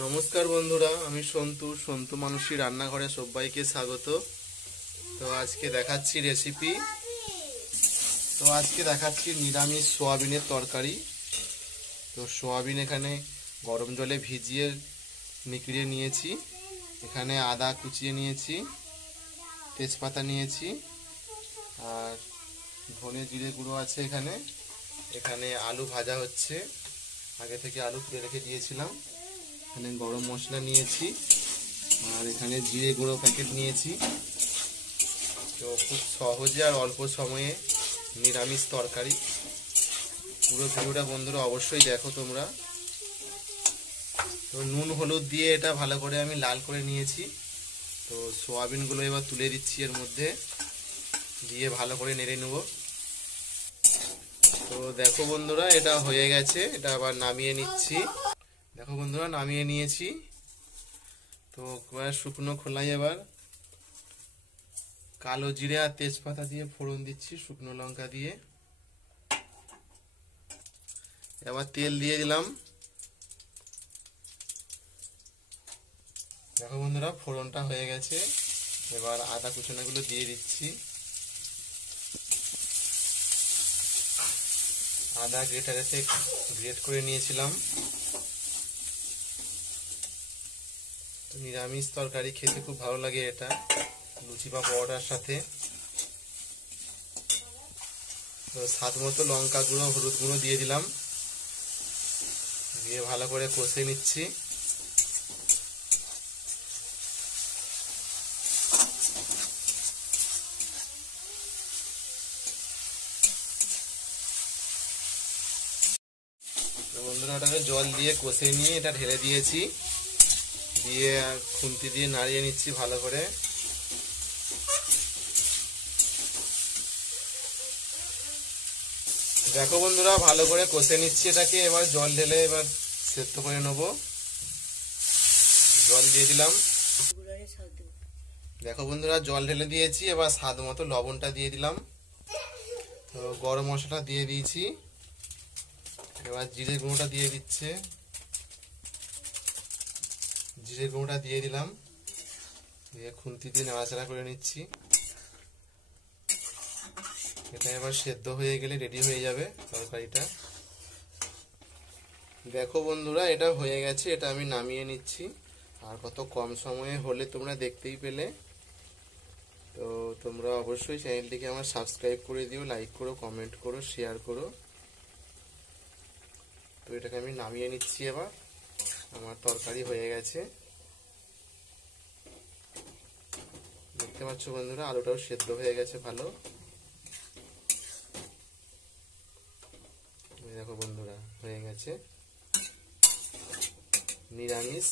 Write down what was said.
নমস্কার বন্ধুরা, আমি সন্তু সন্তু মানুষী রান্নাঘরে সবাইকে স্বাগত। তো আজকে দেখাচ্ছি রেসিপি। দেখাচ্ছি নিরামিষ সোয়াবিনের তরকারি। তো সোয়াবিন এখানে গরম জলে ভিজিয়ে নিকড়িয়ে নিয়েছি। এখানে আদা কুচিয়ে নিয়েছি, তেজপাতা নিয়েছি, আর ধনে জিরে গুঁড়ো আছে। এখানে এখানে আলু ভাজা হচ্ছে, আগে থেকে আলু তুলে রেখে দিয়েছিলাম। এখানে গরম মশলা নিয়েছি, আর এখানে জিরে গুঁড়ো প্যাকেট নিয়েছি। তো খুব সহজে আর অল্প সময়ে নিরামিষ তরকারি। পুরো ভিডিওটা বন্ধুরা অবশ্যই দেখো তোমরা। তো নুন হলুদ দিয়ে এটা ভালো করে আমি লাল করে নিয়েছি। তো সোয়াবিনগুলো এবার তুলে দিচ্ছি, এর মধ্যে দিয়ে ভালো করে নেড়ে নেব। তো দেখো বন্ধুরা, এটা হয়ে গেছে, এটা আবার নামিয়ে নিচ্ছি। দেখো বন্ধুরা, নামিয়ে নিয়েছি। তো শুকনো খোলায় এবার কালো জিরে আর তেজপাতা দিয়ে ফোড়ন দিচ্ছি, শুকনো লঙ্কা দিয়ে। এবার তেল দিয়ে দিলাম। দেখো বন্ধুরা, ফোড়নটা হয়ে গেছে। এবার আদা কুচনাগুলো দিয়ে দিচ্ছি। আদা গ্রেটারেতে গ্রেট করে নিয়েছিলাম। নিরামিষ তরকারি খেতে খুব ভালো লাগে এটা, লুচি বা পরোটার সাথে। তো স্বাদ মতো লঙ্কা গুঁড়ো হলুদ গুঁড়ো দিয়ে দিলাম, দিয়ে ভালো করে কষে নিচ্ছি। বন্ধুরা, ওটাকে জল দিয়ে কষে নিয়ে এটা ঢেলে দিয়েছি, দিয়ে খুন্তি দিয়ে নাড়িয়ে নিচ্ছি ভালো করে। দেখো বন্ধুরা, ভালো করে কষে নিচ্ছি এটাকে। এবার জল ঢেলে এবার সেদ্ধ করে নেব। জল দিয়ে দিলাম। দেখো বন্ধুরা, জল ঢেলে দিয়েছি। এবার স্বাদ মতো লবণটা দিয়ে দিলাম। তো গরম মশলা দিয়ে দিয়েছি। এবার জিরে গুঁড়োটা দিয়ে দিচ্ছে, জিরে গুঁড়োটা দিয়ে দিলাম, দিয়ে খুন্তি দিয়ে নাড়াচাড়া করে নিচ্ছি। এটা এবার সেদ্ধ হয়ে গেলে রেডি হয়ে যাবে তরকারিটা। দেখো বন্ধুরা, এটা হয়ে গেছে, এটা আমি নামিয়ে নিচ্ছি। আর কত কম সময়ে হলে তোমরা দেখতেই পেলে। তো তোমরা অবশ্যই চ্যানেলটিকে আমার সাবস্ক্রাইব করে দিও, লাইক করো, কমেন্ট করো, শেয়ার করো। তো এটাকে আমি নামিয়ে নিচ্ছি। এবার আমার তরকারি হয়ে গেছে, দেখতে পাচ্ছ বন্ধুরা, আলুটাও সেদ্ধ হয়ে গেছে ভালো। দেখো বন্ধুরা, হয়ে গেছে নিরামিষ